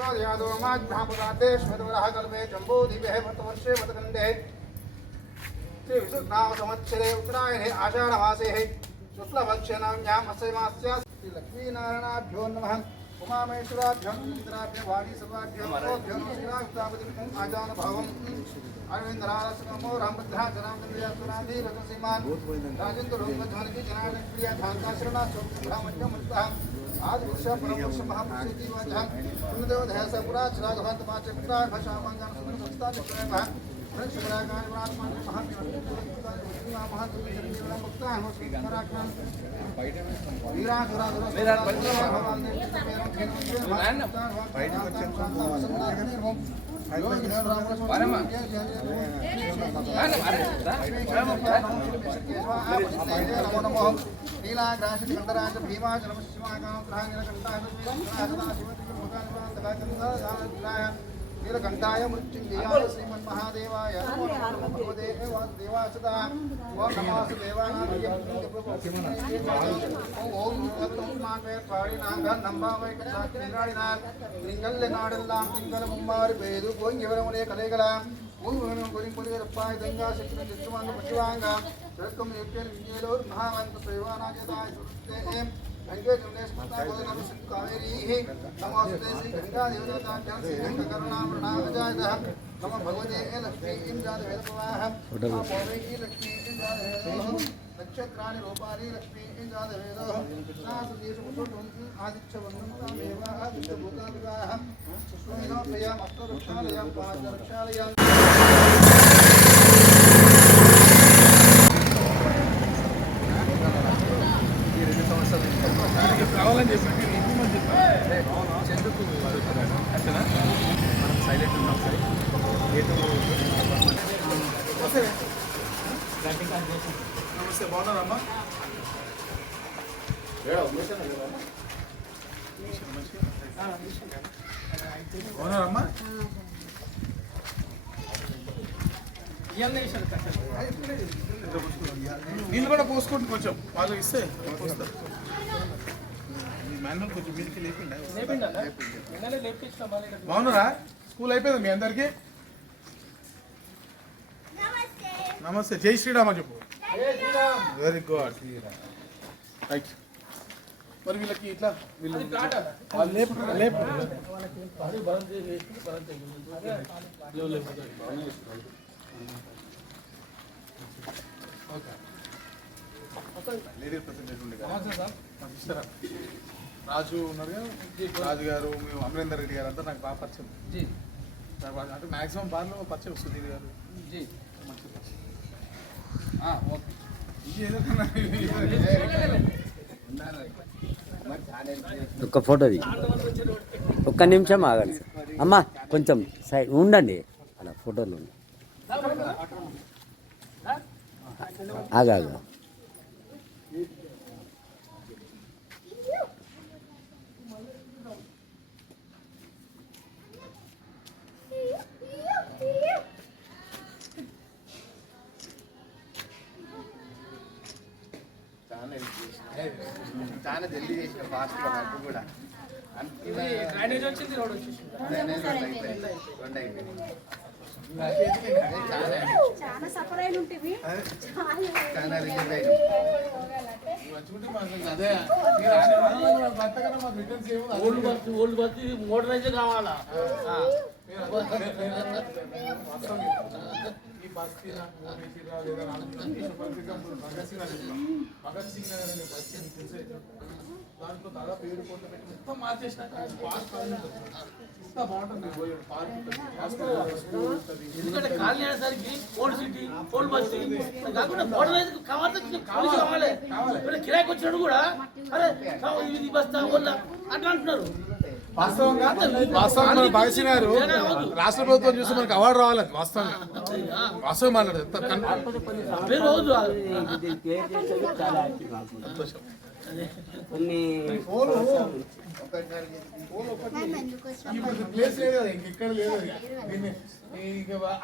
यादो माघ्रापदाते श्वेतवरः कल्पे जम्बूद्वीपे भरतवर्षे भरतखण्डे श्री विशुद्धाव संवत्सरे उत्तरायणे आषाढमासे शुक्लपक्षे नवम्याम् अस्य मास्यां श्री लक्ष्मीनारायणाभ्यो नमः उमामहेश्वराभ्यो इंद्राभ्यो वाणी सर्वाभ्यो नमोभ्यो श्रीरामतापतिम् आजानुभावम् अरविंदरालसमो रामभद्राचरामचन्द्रयासुनाधि रघुसीमान राजेन्द्र रोमध्वनिकी जनार्दन प्रिया धान्ताश्रणा चौब्राह्मण्यमृतः आदिपुरुष परमपुरुष महापुरुषेति वाचः पुण्यदेव दयास पुराच राघवंत पांच पुत्रा भशामंगन सुंदर संस्था निक्रमः वृक्षपरागान विराजमान महात्मा महात्मा मुक्ता हम पराक्रम वीरा धुरा धुरा भगवान ने नीलाग्राश चंद्राश भीमा नीलकंठाय मृत्युंजयाय श्रीमन्महादेवाय भगवते वासुदेवासदा ओम नमः देवाय ओम पाड़िनांगन नंबावै कचाकिराडिनार निंगल्ले नाडेल्लाम तिंगल मुम्मारि पेदु कोंगिवरमुले कलेगलाम ऊवनु कोरिंपुलिरप्पाय गंगा शक्ति चित्तवांग पतिवांगा सरकम युक्तेन विजयलोर महावंत सेवानाजदाय सुरते गंगे जमुनेश माता गोदावरी कावेरी नमोस्ते श्री गंगा देवता ज्ञान करुणामृणावजायतः नमो भगवते लक्ष्मी इंद्राद वेदप्रवाह भगवती लक्ष्मी इंद्राद वेदो नक्षत्राणि रूपाणि लक्ष्मी इंद्राद वेदो सासुदेश पुरुषोत्तम आदित्य वन्दनामेव आदित्य भूतादिवाह सुष्मेनो प्रिया मस्तरक्षालयं पादरक्षालयं కావాలని చెప్పి చెందుకు అట్లా మనం సైలెంట్ ఉన్నాం సరే నమస్తే బాగున్నారమ్మా బాగున్నారమ్మా నీళ్ళు కూడా పోసుకోండి కొంచెం వాళ్ళు ఇస్తే పోస్తారు మాన్యువల్ కొంచెం మీదకి బాగున్నారా స్కూల్ అయిపోయింది మీ అందరికి నమస్తే జై శ్రీరామ చెప్పు వెరీ గుడ్ రైట్ మరి వీళ్ళకి ఇట్లా వీళ్ళు లేడీ ప్రెసిడెంట్ ఉండే రాజు ఉన్నారు కదా రాజు గారు మేము అమరేందర్ రెడ్డి గారు అంతా నాకు బాగా పరిచయం అంటే మ్యాక్సిమం బార్లో పరిచయం సుధీర్ గారు ఒక్క ఫోటోది ఒక్క నిమిషం ఆగండి సార్ అమ్మ కొంచెం సైడ్ ఉండండి అలా ఫోటోలు ఆగా చాలా జల్దీ చేసిన ఫాస్ట్గా నాకు కూడా డ్రైనేజ్ వచ్చింది రోడ్ వచ్చేసి చాలా సఫర్ అయిన ఉంటుంది చాలా రిజల్ట్ అదే ఓల్డ్ బస్సు మోటరైజ్ కావాలా భగత్ సింగ్ నగర్ అనే బస్సు దాంట్లో దాదాపు 7 కోట్ల పెట్టి మొత్తం మార్చేసినాక ఇంత బాగుంటుంది ఎందుకంటే ఖాళీ అనేసరికి ఓల్డ్ సిటీ ఓల్డ్ బస్ కాకుండా మోడలైజ్ కావాలి కిరాయికి వచ్చినట్టు కూడా అరే ఇది బస్తా ఓళ్ళ అట్లా అంటున్నారు. వాస్తవంగా భగత్ గారు రాష్ట్ర ప్రభుత్వం చూస్తే మనకు అవార్డు రావాలి. వాస్తవంగా వాస్తవం మాట్లాడదు ప్లేస్ లేదు కదా ఇంకెక్కడ లేదు. దీన్ని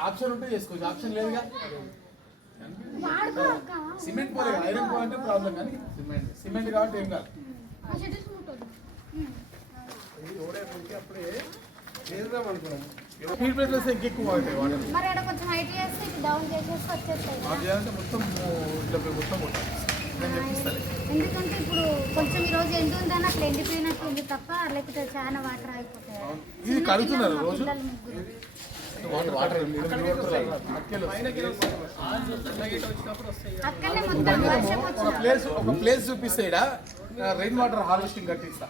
ఆప్షన్ ఉంటే చేసుకోవచ్చు, ఆప్షన్ లేదుగా. సిమెంట్ పోలే ఐరన్ పోలంటే ప్రాబ్లం, కానీ సిమెంట్ కాబట్టి ఏం కాదు. అప్పుడే స్పీడ్ బ్రేకర్స్ ఇంకెక్కువ అవుతాయి వాటర్ మరి ఆడ కొంచెం హైట్ చేస్తే ఇటు డౌన్ చేసేసి వచ్చేస్తాయి కదా. అది చేయాలంటే మొత్తం ఇట్లా మొత్తం కొట్టాలి నేను చెప్పిస్తాను. ఎందుకంటే ఇప్పుడు కొంచెం ఈ రోజు ఎండు ఉందని అట్లా ఎండిపోయినట్టు ఉంది తప్ప లేకపోతే చాలా వాటర్ అయిపోతాయి. ఇది కడుగుతున్నారు రోజు పిల్లలు ముగ్గురు. వాటర్ అక్కడనే మొత్తం వర్షం వచ్చిన ఒక ప్లేస్ చూపిస్తే ఇక్కడ రెయిన్ వాటర్ హార్వెస్టింగ్ కట్టిస్తా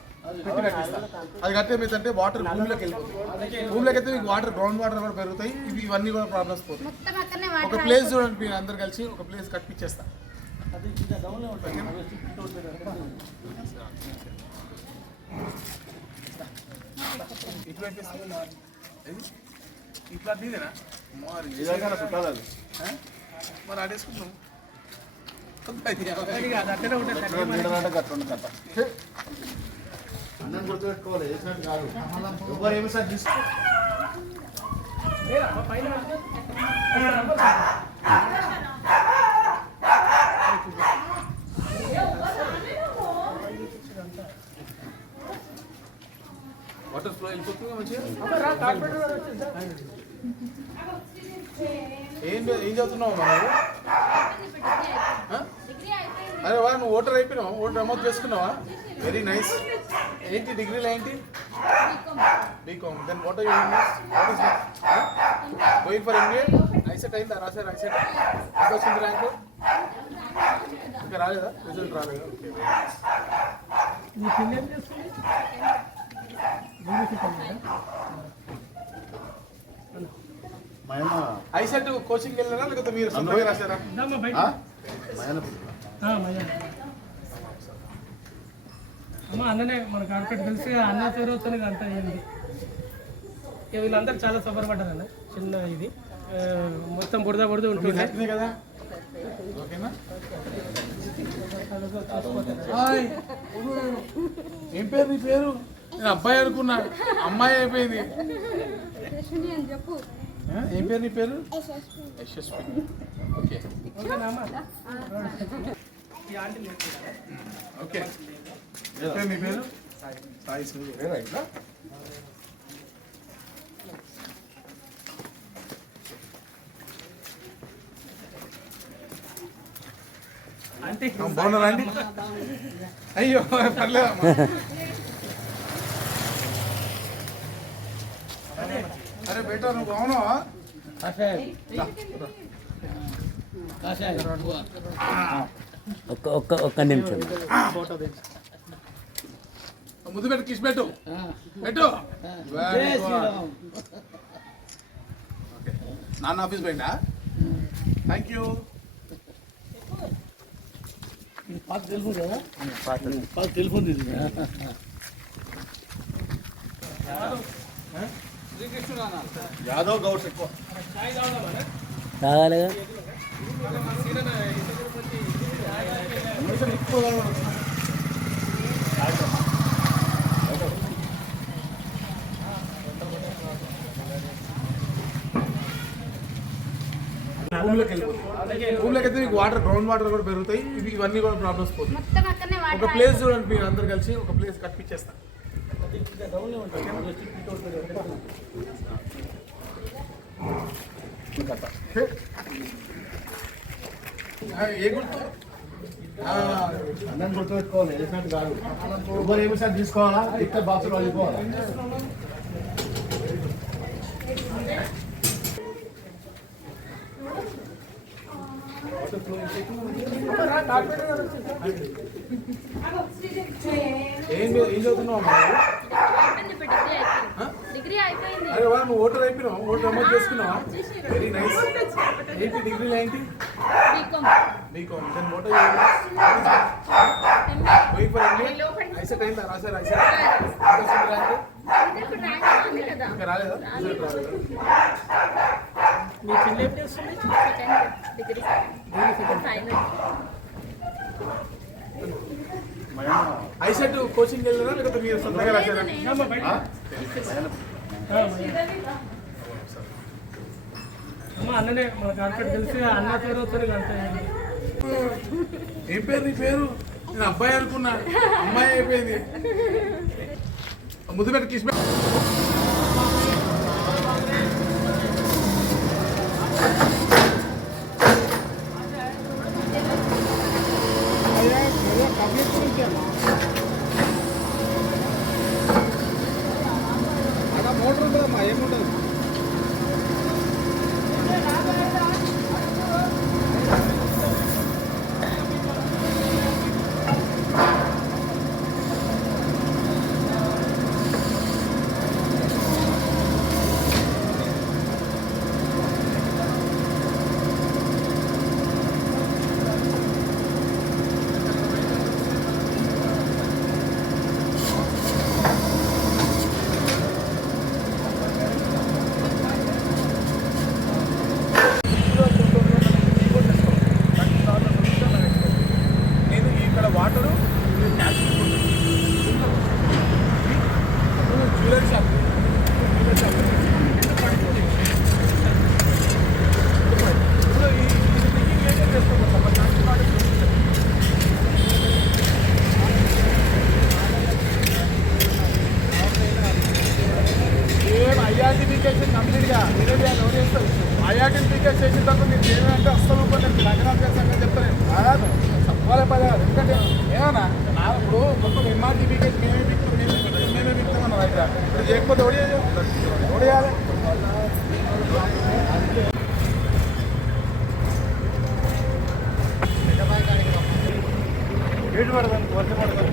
అది కట్టేమైతే వాటర్ భూమిలోకి వెళ్ళిపోతుంది. భూమిలోకి అయితే మీకు వాటర్ గ్రౌండ్ వాటర్ కూడా పెరుగుతాయి. ఇవన్నీ కూడా ప్రాబ్లమ్స్ పోతాయి. మొత్తం అక్కడనే ఒక వాటర్ ప్లేస్ చూడండి మీరు అందరు కలిసి ఒక ప్లేస్ కట్టించేస్తా. ఇట్లా తీదేనా మరి ఆడేసుకుంటాం. అన్నం గుర్తుపెట్టుకోవాలి వేసినట్టు కాదు. ఎవరు ఏమి సార్ తీసుకో వాటర్ ఫ్లో వెళ్ళిపోతుంది మంచిగా. ఏం చదువుతున్నావు నువ్వు? అరే వా నువ్వు ఓటర్ అయిపోయినావు, ఓటర్ నమోదు చేసుకున్నావా? Very nice. ఏంటి డిగ్రీలో ఏంటి? B Com. Then what are you going for MBA? ICET అయిందా? రాశారు ఐసెట్? ఎంత వచ్చింది ర్యాంకు? ఇంకా రాలేదా? రిజల్ట్ రాలేదా? ఐసెట్ కోచింగ్ వెళ్ళారా లేకపోతే మీరు సొంతంగా రాశారా? అమ్మ అన్ననే మన కార్పొరేట్ కలిసి అన్న పేరుతో అంత అయింది. వీళ్ళందరూ చాలా సఫర్ పడ్డారు అన్న. చిన్న ఇది మొత్తం బురద బురద ఉంటుంది కదా. ఓకేనా? ఏం పేరు నీ పేరు? నేను అబ్బాయి అనుకున్నా, అమ్మాయి అయిపోయింది. చెప్పు. ఏం పేరు నీ పేరు? యశస్వి. Okay okay. మీ పేరు? సాయి సూర్య. రైట్. అంటే బాగున్నారా అండి? అయ్యో పర్లేదమ్మా. అరే బేటా నువ్వు బాగున్నావా? ఒక్క నిమిషం. ముందు పెట్టు, కిస్ పెట్టు పెట్టు. నాన్న ఆఫీస్ పోయిందా? Thank you. యాదవ్ గౌడ్స్ ఎక్కువ తాగాలిగా. భూమిలోకి వెళ్ళిపోతుంది. భూమిలోకి అయితే మీకు వాటర్ గ్రౌండ్ వాటర్ కూడా పెరుగుతాయి. ఇవన్నీ కూడా ప్రాబ్లమ్స్ పోతాయి. మొత్తం అక్కడనే ఒక వాటర్ ప్లేస్ చూడండి మీరు అందరు కలిసి ఒక ప్లేస్ కట్టించేస్తా. ఏ గుర్తు? అన్నం గుర్తుపెట్టుకోవాలి వేసినట్టు కాదు. ఎవరు ఏమి సార్ తీసుకోవాలా? ఇక్కడ బాక్సులు వెళ్ళిపోవాలా? ఏం చదువుతున్నావు అమ్మా? డిగ్రీ అయిపోయింది. అరే వా నువ్వు ఓటర్ అయిపోయినావు, ఓటర్ నమోదు చేసుకున్నావా? Very nice. ఏంటి డిగ్రీలో ఏంటి? B Com. Then what are you going for MBA? ICET అయిందా? రాశారు ఐసెట్? ఎంత వచ్చింది ర్యాంకు? ఇంకా రాలేదా? రిజల్ట్ రాలేదా? మీ పిల్ల ఎప్పుడు వస్తుంది? ఐసెట్ కోచింగ్ వెళ్ళారా లేకపోతే మీరు సొంతంగా రాశారా? అమ్మ అన్ననే మన కార్పొరేట్ కలిసి అన్న పేరుతో అంత అయింది. ఏం పేరు నీ పేరు? నేను అబ్బాయి అనుకున్నా, అమ్మాయి అయిపోయింది. ముందు పెట్టి కిస్ మోటార్ ఉంటుందమ్మా, ఏముంటుంది? నేను ఇక్కడ వాటరు జ్యువెలరీ షాప్ ఇప్పుడు ఈ ఏం చేసుకోవాలి? ఏం ఐఆర్టీపీకేషన్ కంప్లీట్గా మీరే లోన్ చేస్తారు. ఐఆర్టీపీకేషన్ చేసిన తర్వాత మీరు ఏమంటే అస్సలు నేను నగరాలు చేస్తానని చెప్తాను కాదు, చెప్పాలి పదే. ఎందుకంటే ఏమన్నా ఇప్పుడు మొత్తం ఎంఆర్టీపీకేషన్ మేమే విక్తామన్నా దగ్గర ఇప్పుడు చేయకపోతే ఓడియాలి. ఏడు పడదాం వర్షం పడదాం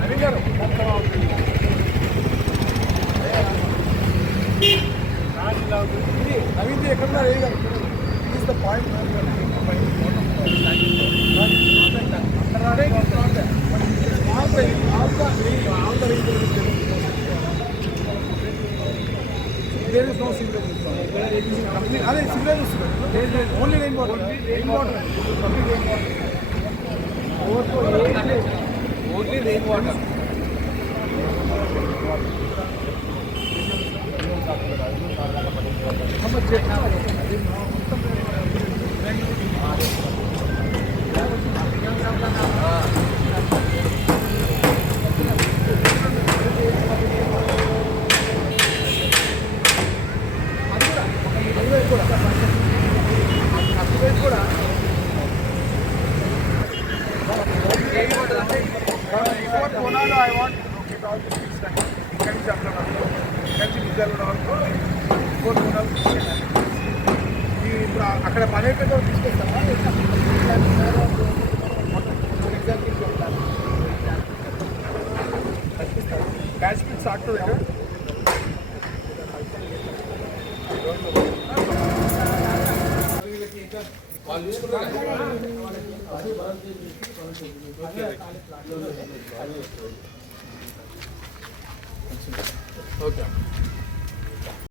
నవీన్ గారు నవీన్ ఎక్కడున్నారు? ఏ గారు is the point. There is no single complete. అదే సింగల్ వస్తుంది. Only rain water. Only rain water. I want to get all the things done. Can you jump on? Can you do అక్కడ పని అయిపోయిందో తీసుకొస్తామా? క్యాష్ పిక్స్ ఆడుతుంది వాళ్ళు చూసుకుంటారు.